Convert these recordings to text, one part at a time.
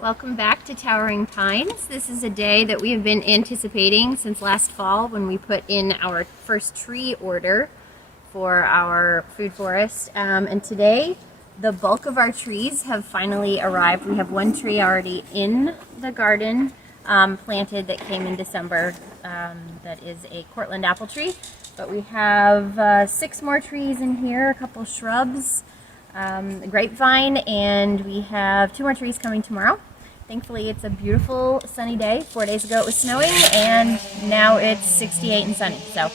Welcome back to Towering Pines. This is a day that we have been anticipating since last fall when we put in our first tree order for our food forest. And today, the bulk of our trees have finally arrived. We have one tree already in the garden planted that came in December. That is a Cortland apple tree. But we have 6 more trees in here, a couple shrubs, a grapevine, and we have 2 more trees coming tomorrow. Thankfully, it's a beautiful sunny day. 4 days ago it was snowing, and now it's 68 and sunny. So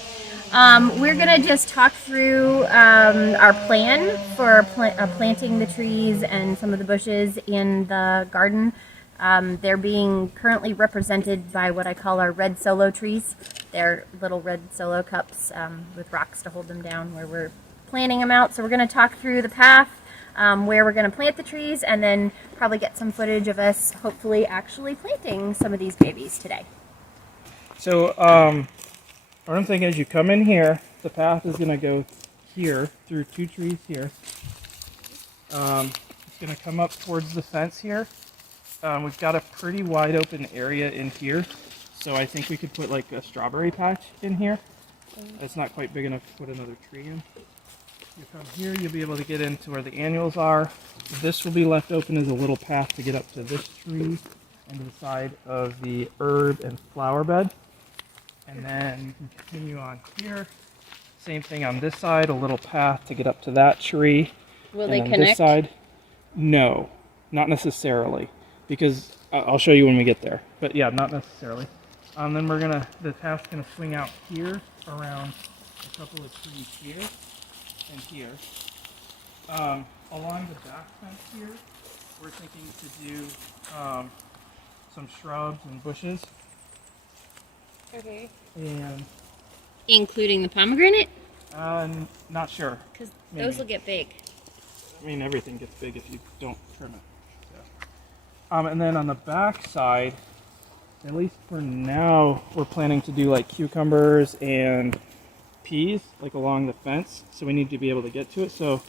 we're gonna just talk through our plan for planting the trees and some of the bushes in the garden. They're being currently represented by what I call our red solo trees. They're little red solo cups with rocks to hold them down where we're planting them out. So we're going to talk through the path, where we're going to plant the trees, and then probably get some footage of us hopefully actually planting some of these babies today. So what I'm thinking is you come in here, the path is going to go here through 2 trees here. It's going to come up towards the fence here. We've got a pretty wide open area in here, so I think we could put like a strawberry patch in here. It's not quite big enough to put another tree in. You come here, you'll be able to get into where the annuals are. This will be left open as a little path to get up to this tree and to the side of the herb and flower bed. And then you can continue on here. Same thing on this side, a little path to get up to that tree. Will and they on connect? This side, no, not necessarily, because I'll show you when we get there. But yeah, not necessarily. Then the path's gonna swing out here around a couple of trees here and here. Along the back fence here, we're thinking to do some shrubs and bushes. Okay. And Including the pomegranate? not sure. Because Maybe. those will get big. I mean, everything gets big if you don't trim it. So. And then on the back side, at least for now, we're planning to do like cucumbers and peas, like along the fence. So we need to be able to get to it. So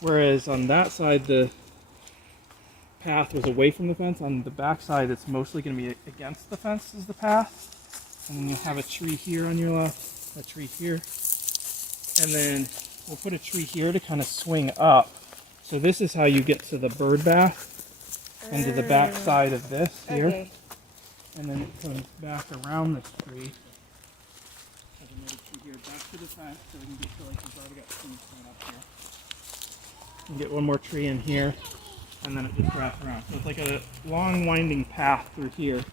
whereas on that side, the path was away from the fence, on the back side, it's mostly going to be against the fence is the path. And then you'll have a tree here on your left, a tree here. And then we'll put a tree here to kind of swing up. So this is how you get to the bird bath and to the back side of this here. Okay. And then it comes back around this tree. There's another tree here back to the fence so we can get to like we've already got trees going up here. And get one more tree in here, and then it just wraps around. So it's like a long winding path through here.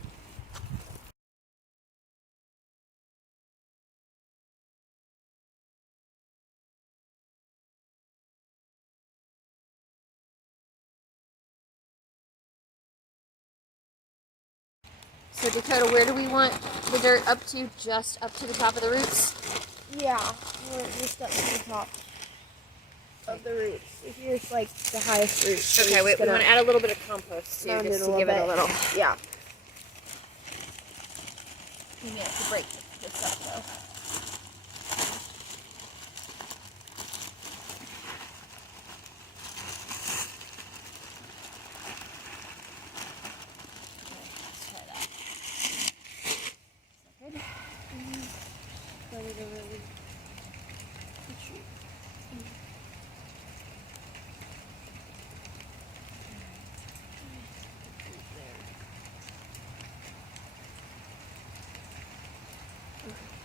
So Dakota, where do we want the dirt up to? Just up to the top of the roots? Yeah, we're just up to the top of the roots. Here's like the highest root. So Okay, wait, we want to add a little bit of compost too, round just it to give it a little. Yeah. Maybe I have to break this up though.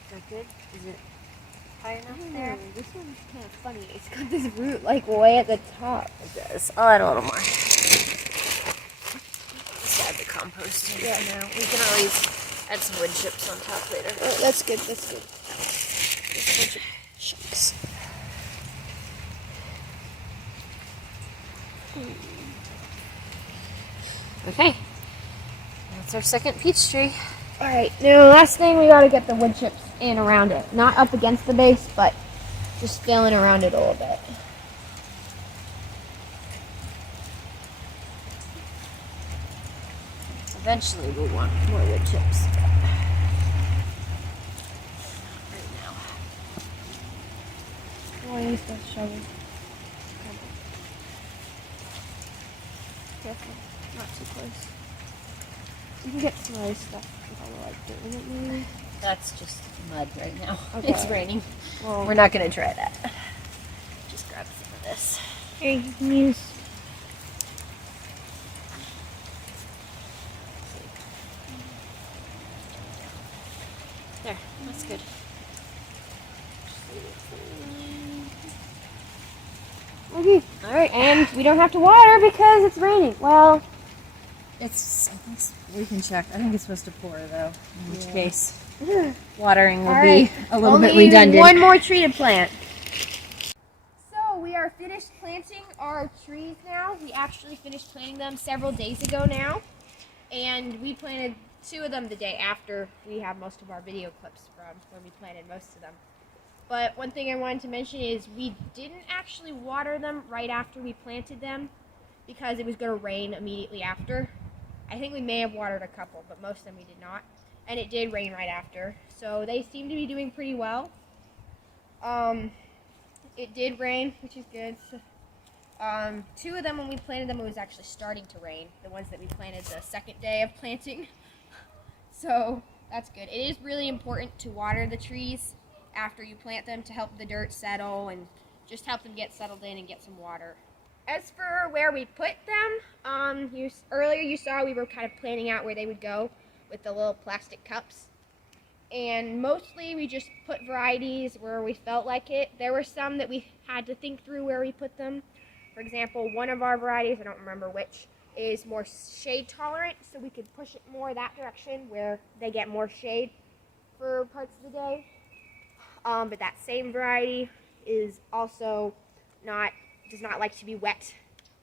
Is that good? Is it high enough there? This one's kind of funny. It's got this root like way at the top. It does. I'll add a little more. Let's add the compost in now. We can always add some wood chips on top later. Oh, that's good. That's good. There's a bunch of chunks. Okay. That's our second peach tree. All right. Now, last thing, we gotta get the wood chips in around it. Not up against the base, but just filling around it a little bit. Eventually we'll want more wood chips. Right now. I want to use the shovel. Careful. Not too close. You can get some other stuff with all the like dirt in it maybe. That's just mud right now. Okay. It's raining. Well, We're not gonna try that. Just grab some of this. here you can use. There, that's good. Okay. All right, And we don't have to water because it's raining. Well, we can check. I think it's supposed to pour though, in which Yeah. case watering will All be right. a little only bit redundant. one more tree to plant. So we are finished planting our trees now. We actually finished planting them several days ago now. And we planted 2 of them the day after we have most of our video clips from when we planted most of them. But one thing I wanted to mention is we didn't actually water them right after we planted them because it was going to rain immediately after. I think we may have watered a couple, but most of them we did not. And it did rain right after. So they seem to be doing pretty well. It did rain, which is good. So, 2 of them, when we planted them, it was actually starting to rain. The ones that we planted the second day of planting. So that's good. It is really important to water the trees after you plant them to help the dirt settle and just help them get settled in and get some water. As for where we put them, earlier you saw we were kind of planning out where they would go with the little plastic cups. And mostly we just put varieties where we felt like it. There were some that we had to think through where we put them. For example, one of our varieties, I don't remember which, is more shade tolerant, so we could push it more that direction where they get more shade for parts of the day. But that same variety is also does not like to be wet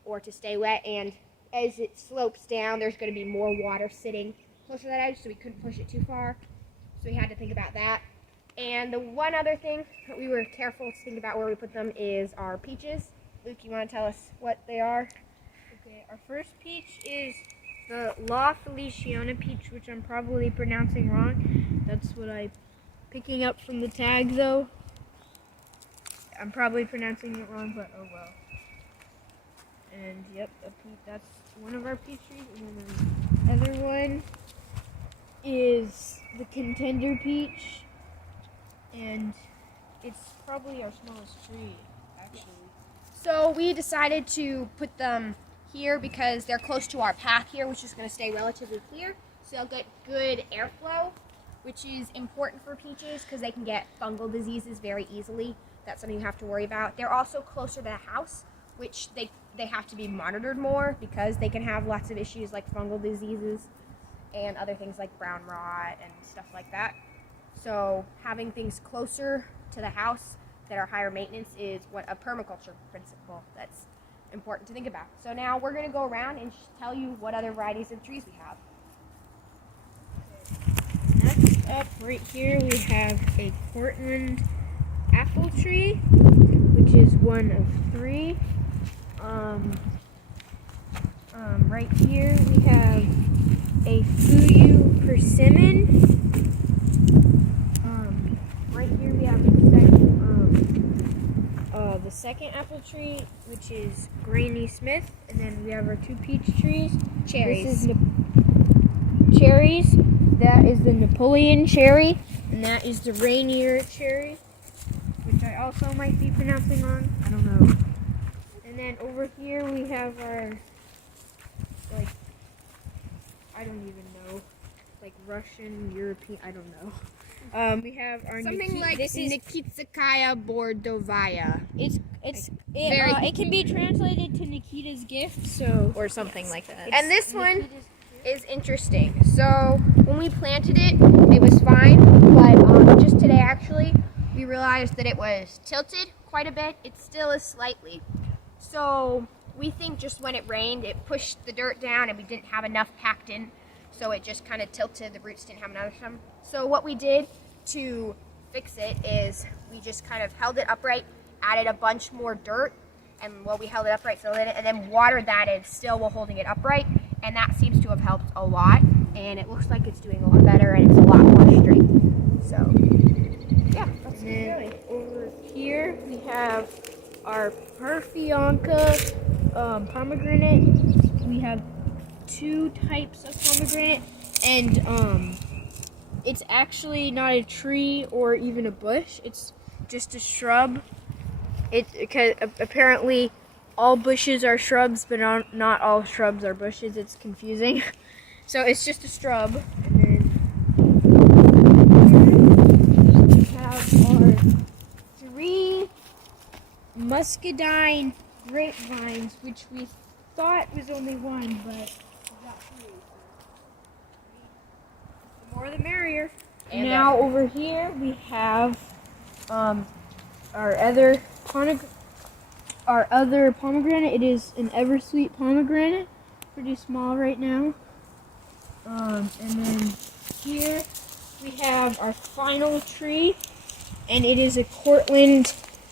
or to stay wet, and as it slopes down, there's going to be more water sitting close to that edge, so we couldn't push it too far. So we had to think about that. And the one other thing that we were careful to think about where we put them is our peaches. Luke, you want to tell us what they are? Okay, our first peach is the La Feliciana peach, which I'm probably pronouncing wrong. That's what I'm picking up from the tag, though. I'm probably pronouncing it wrong, but oh well. And yep, that's one of our peach trees. And then the other one is the Contender peach, and it's probably our smallest tree, actually. So we decided to put them here because they're close to our path here, which is going to stay relatively clear. So they'll get good airflow, which is important for peaches because they can get fungal diseases very easily. That's something you have to worry about. They're also closer to the house, which they have to be monitored more because they can have lots of issues like fungal diseases and other things like brown rot and stuff like that. So having things closer to the house that are higher maintenance is what a permaculture principle that's important to think about. So now we're going to go around and tell you what other varieties of trees we have. Next up, right here, we have a Cortland apple tree, which is one of 3. Right here, we have a Fuyu persimmon. Right here, we have the second apple tree, which is Granny Smith, and then we have our 2 peach trees. Cherries. This is cherries. That is the Napoleon cherry, and that is the Rainier cherry, which I also might be pronouncing wrong. I don't know. And then over here we have our, I don't even know, Russian, European, I don't know. We have our Something like this is Nikitskaya Bordovaya. it can be translated to Nikita's gift, so Or something like that. And this one is interesting. So when we planted it, it was fine, but just today actually, we realized that it was tilted quite a bit. It still is slightly. So we think just when it rained, it pushed the dirt down and we didn't have enough packed in. So it just kind of tilted, the roots didn't have enough. So what we did to fix it is we just kind of held it upright, added a bunch more dirt, and while we held it upright, filled it in, and then watered that in still while holding it upright. And that seems to have helped a lot. And it looks like it's doing a lot better and it's a lot more straight. So, yeah, that's And then really. over here we have our Parfionka pomegranate. We have two types of pomegranate, and it's actually not a tree or even a bush. It's just a shrub. Apparently all bushes are shrubs, but not all shrubs are bushes. It's confusing. So it's just a shrub. And then we have our 3 muscadine grapevines, which we thought was only 1, but we got 3. The more the merrier. And now over here we have our other pomegranate. It is an Eversweet pomegranate, pretty small right now. And then here we have our final tree, and it is a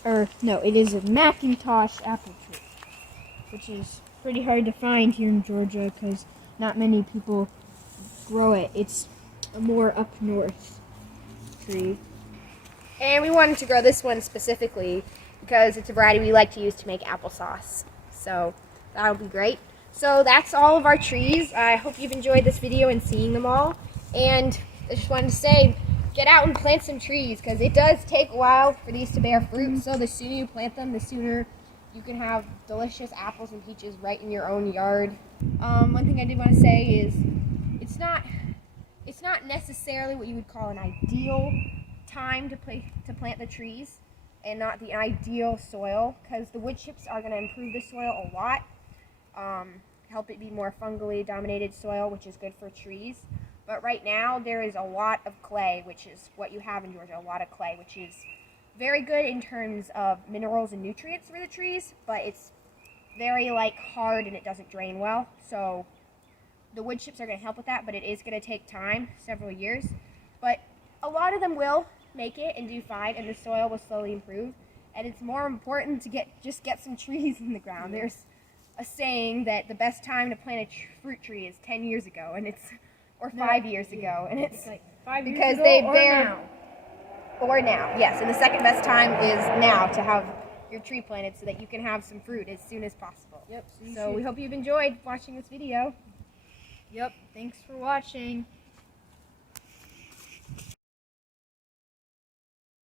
it is a Macintosh apple tree, which is pretty hard to find here in Georgia because not many people grow it. It's a more up north tree. And we wanted to grow this one specifically because it's a variety we like to use to make applesauce. So that'll be great. So that's all of our trees. I hope you've enjoyed this video and seeing them all. And I just wanted to say, get out and plant some trees because it does take a while for these to bear fruit. So the sooner you plant them, the sooner you can have delicious apples and peaches right in your own yard. One thing I did want to say is it's not necessarily what you would call an ideal time to plant the trees and not the ideal soil, because the wood chips are going to improve the soil a lot, help it be more fungally dominated soil, which is good for trees. But right now there is a lot of clay, which is what you have in Georgia, a lot of clay, which is very good in terms of minerals and nutrients for the trees, but it's very hard and it doesn't drain well. So the wood chips are going to help with that, but it is going to take time, several years. But a lot of them will make it and do fine, and the soil will slowly improve. And it's more important to just get some trees in the ground. There's a saying that the best time to plant a fruit tree is 10 years ago, and or 5 years ago, and it's like 5 years because ago they or bear now. or now. Yes, and the second best time is now to have your tree planted so that you can have some fruit as soon as possible. Yep. So we hope you've enjoyed watching this video. Yep. Thanks for watching.